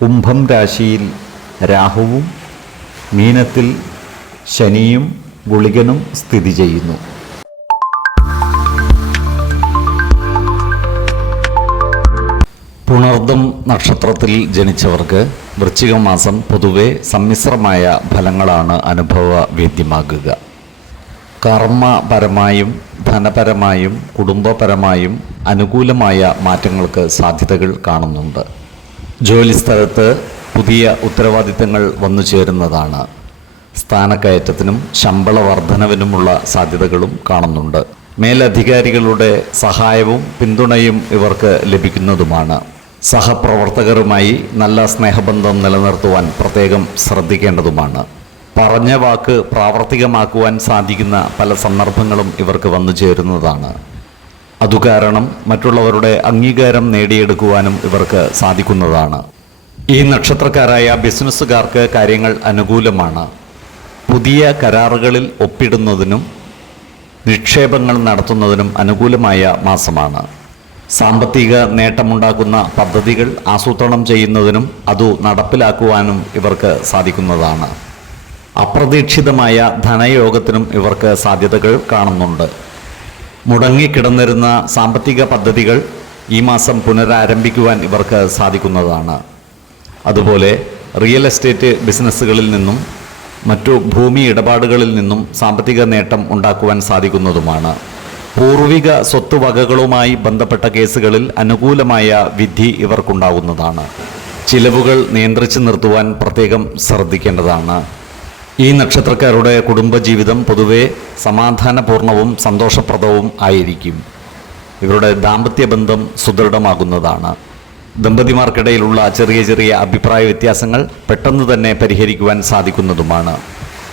കുംഭം രാശിയിൽ രാഹുവും മീനത്തിൽ ശനിയും ഗുളികനും സ്ഥിതി ചെയ്യുന്നു. പുണർദം നക്ഷത്രത്തിൽ ജനിച്ചവർക്ക് വൃശ്ചിക മാസം പൊതുവെ സമ്മിശ്രമായ ഫലങ്ങളാണ് അനുഭവ വേദ്യമാകുക. കർമ്മപരമായും ധനപരമായും കുടുംബപരമായും അനുകൂലമായ മാറ്റങ്ങൾക്ക് സാധ്യതകൾ കാണുന്നുണ്ട്. ജോലിസ്ഥലത്ത് പുതിയ ഉത്തരവാദിത്തങ്ങൾ വന്നു ചേരുന്നതാണ്. സ്ഥാനക്കയറ്റത്തിനും ശമ്പള വർധനവിനുമുള്ള സാധ്യതകളും കാണുന്നുണ്ട്. മേലധികാരികളുടെ സഹായവും പിന്തുണയും ഇവർക്ക് ലഭിക്കുന്നതുമാണ്. സഹപ്രവർത്തകരുമായി നല്ല സ്നേഹബന്ധം നിലനിർത്തുവാൻ പ്രത്യേകം ശ്രദ്ധിക്കേണ്ടതുമാണ്. പറഞ്ഞ വാക്ക് പ്രാവർത്തികമാക്കുവാൻ സാധിക്കുന്ന പല സന്ദർഭങ്ങളും ഇവർക്ക് വന്നു ചേരുന്നതാണ്. അതുകാരണം മറ്റുള്ളവരുടെ അംഗീകാരം നേടിയെടുക്കുവാനും ഇവർക്ക് സാധിക്കുന്നതാണ്. ഈ നക്ഷത്രക്കാരായ ബിസിനസ്സുകാർക്ക് കാര്യങ്ങൾ അനുകൂലമാണ്. പുതിയ കരാറുകളിൽ ഒപ്പിടുന്നതിനും നിക്ഷേപങ്ങൾ നടത്തുന്നതിനും അനുകൂലമായ മാസമാണ്. സാമ്പത്തിക നേട്ടമുണ്ടാക്കുന്ന പദ്ധതികൾ ആസൂത്രണം ചെയ്യുന്നതിനും അതു നടപ്പിലാക്കുവാനും ഇവർക്ക് സാധിക്കുന്നതാണ്. അപ്രതീക്ഷിതമായ ധനയോഗത്തിനും ഇവർക്ക് സാധ്യതകൾ കാണുന്നുണ്ട്. മുടങ്ങിക്കിടന്നിരുന്ന സാമ്പത്തിക പദ്ധതികൾ ഈ മാസം പുനരാരംഭിക്കുവാൻ ഇവർക്ക് സാധിക്കുന്നതാണ്. അതുപോലെ റിയൽ എസ്റ്റേറ്റ് ബിസിനസ്സുകളിൽ നിന്നും മറ്റു ഭൂമി ഇടപാടുകളിൽ നിന്നും സാമ്പത്തിക നേട്ടം ഉണ്ടാക്കുവാൻ സാധിക്കുന്നതുമാണ്. പൂർവിക സ്വത്തുവകകളുമായി ബന്ധപ്പെട്ട കേസുകളിൽ അനുകൂലമായ വിധി ഇവർക്കുണ്ടാകുന്നതാണ് ചിലവുകൾ നിയന്ത്രിച്ചു നിർത്തുവാൻ പ്രത്യേകം ശ്രദ്ധിക്കേണ്ടതാണ്. ഈ നക്ഷത്രക്കാരുടെ കുടുംബജീവിതം പൊതുവെ സമാധാനപൂർണവും സന്തോഷപ്രദവും ആയിരിക്കും. ഇവരുടെ ദാമ്പത്യ ബന്ധം സുദൃഢമാകുന്നതാണ്. ദമ്പതിമാർക്കിടയിലുള്ള ചെറിയ ചെറിയ അഭിപ്രായ വ്യത്യാസങ്ങൾ പെട്ടെന്ന് തന്നെ പരിഹരിക്കുവാൻ സാധിക്കുന്നതുമാണ്.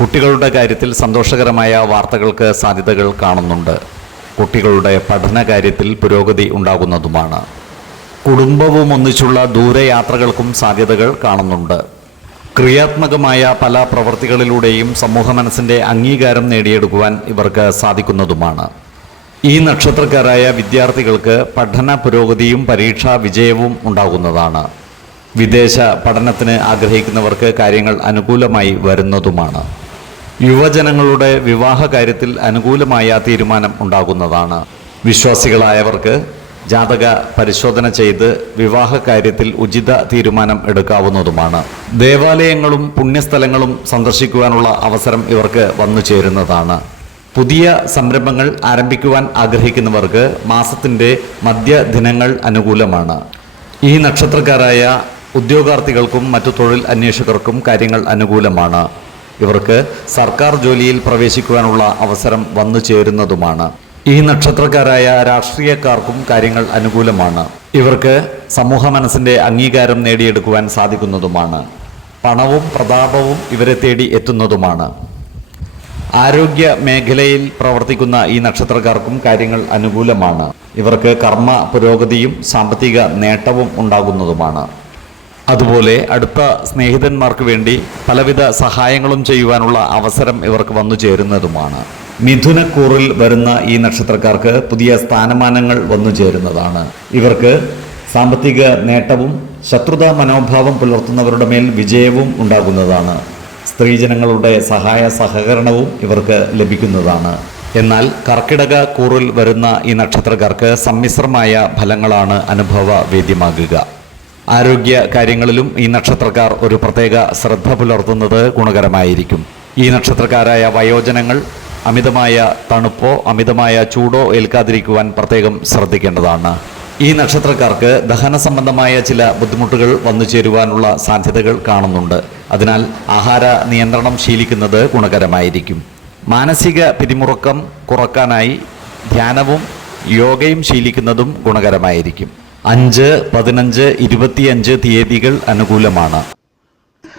കുട്ടികളുടെ കാര്യത്തിൽ സന്തോഷകരമായ വാർത്തകൾക്ക് സാധ്യതകൾ കാണുന്നുണ്ട്. കുട്ടികളുടെ പഠന കാര്യത്തിൽ പുരോഗതി ഉണ്ടാകുന്നതുമാണ്. കുടുംബവും ഒന്നിച്ചുള്ള ദൂരയാത്രകൾക്കും സാധ്യതകൾ കാണുന്നുണ്ട്. ക്രിയാത്മകമായ പല പ്രവർത്തികളിലൂടെയും സമൂഹ മനസ്സിന്റെ അംഗീകാരം നേടിയെടുക്കുവാൻ ഇവർക്ക് സാധിക്കുന്നതുമാണ്. ഈ നക്ഷത്രക്കാരായ വിദ്യാർത്ഥികൾക്ക് പഠന പുരോഗതിയും പരീക്ഷാ വിജയവും ഉണ്ടാകുന്നതാണ്. വിദേശ പഠനത്തിന് ആഗ്രഹിക്കുന്നവർക്ക് കാര്യങ്ങൾ അനുകൂലമായി വരുന്നതുമാണ്. യുവജനങ്ങളുടെ വിവാഹ കാര്യത്തിൽ അനുകൂലമായ തീരുമാനം ഉണ്ടാകുന്നതാണ്. വിശ്വാസികളായവർക്ക് ജാതക പരിശോധന ചെയ്ത് വിവാഹ കാര്യത്തിൽ ഉചിത തീരുമാനം എടുക്കാവുന്നതുമാണ്. ദേവാലയങ്ങളും പുണ്യസ്ഥലങ്ങളും സന്ദർശിക്കുവാനുള്ള അവസരം ഇവർക്ക് വന്നു ചേരുന്നതാണ്. പുതിയ സംരംഭങ്ങൾ ആരംഭിക്കുവാൻ ആഗ്രഹിക്കുന്നവർക്ക് മാസത്തിന്റെ മധ്യദിനങ്ങൾ അനുകൂലമാണ്. ഈ നക്ഷത്രക്കാരായ ഉദ്യോഗാർത്ഥികൾക്കും മറ്റു തൊഴിൽ അന്വേഷകർക്കും കാര്യങ്ങൾ അനുകൂലമാണ്. ഇവർക്ക് സർക്കാർ ജോലിയിൽ പ്രവേശിക്കുവാനുള്ള അവസരം വന്നു ചേരുന്നതുമാണ്. ഈ നക്ഷത്രക്കാരായ രാഷ്ട്രീയക്കാർക്കും കാര്യങ്ങൾ അനുകൂലമാണ്. ഇവർക്ക് സമൂഹ മനസ്സിന്റെ അംഗീകാരം നേടിയെടുക്കുവാൻ സാധിക്കുന്നതുമാണ്. പണവും പ്രതാപവും ഇവരെ തേടി എത്തുന്നതുമാണ്. ആരോഗ്യ മേഖലയിൽ പ്രവർത്തിക്കുന്ന ഈ നക്ഷത്രക്കാർക്കും കാര്യങ്ങൾ അനുകൂലമാണ്. ഇവർക്ക് കർമ്മ പുരോഗതിയും സാമ്പത്തിക നേട്ടവും ഉണ്ടാകുന്നതുമാണ്. അതുപോലെ അടുത്ത സ്നേഹിതന്മാർക്ക് വേണ്ടി പലവിധ സഹായങ്ങളും ചെയ്യുവാനുള്ള അവസരം ഇവർക്ക് വന്നു ചേരുന്നതുമാണ്. മിഥുനക്കൂറിൽ വരുന്ന ഈ നക്ഷത്രക്കാർക്ക് പുതിയ സ്ഥാനമാനങ്ങൾ വന്നു ചേരുന്നതാണ്. ഇവർക്ക് സാമ്പത്തിക നേട്ടവും ശത്രുതാ മനോഭാവം പുലർത്തുന്നവരുടെ മേൽ വിജയവും ഉണ്ടാകുന്നതാണ്. സ്ത്രീജനങ്ങളുടെ സഹായ സഹകരണവും ഇവർക്ക് ലഭിക്കുന്നതാണ്. എന്നാൽ കർക്കിടക കൂറിൽ വരുന്ന ഈ നക്ഷത്രക്കാർക്ക് സമ്മിശ്രമായ ഫലങ്ങളാണ് അനുഭവ വേദ്യമാകുക. ആരോഗ്യ കാര്യങ്ങളിലും ഈ നക്ഷത്രക്കാർ ഒരു പ്രത്യേക ശ്രദ്ധ പുലർത്തുന്നത് ഗുണകരമായിരിക്കും. ഈ നക്ഷത്രക്കാരായ വയോജനങ്ങൾ അമിതമായ തണുപ്പോ അമിതമായ ചൂടോ ഏൽക്കാതിരിക്കുവാൻ പ്രത്യേകം ശ്രദ്ധിക്കേണ്ടതാണ്. ഈ നക്ഷത്രക്കാർക്ക് ദഹന സംബന്ധമായ ചില ബുദ്ധിമുട്ടുകൾ വന്നു ചേരുവാനുള്ള സാധ്യതകൾ കാണുന്നുണ്ട്. അതിനാൽ ആഹാര നിയന്ത്രണം ശീലിക്കുന്നത് ഗുണകരമായിരിക്കും. മാനസിക പിരിമുറുക്കം കുറക്കാനായി ധ്യാനവും യോഗയും ശീലിക്കുന്നതും ഗുണകരമായിരിക്കും. അഞ്ച് പതിനഞ്ച് ഇരുപത്തിയഞ്ച് തീയതികൾ അനുകൂലമാണ്.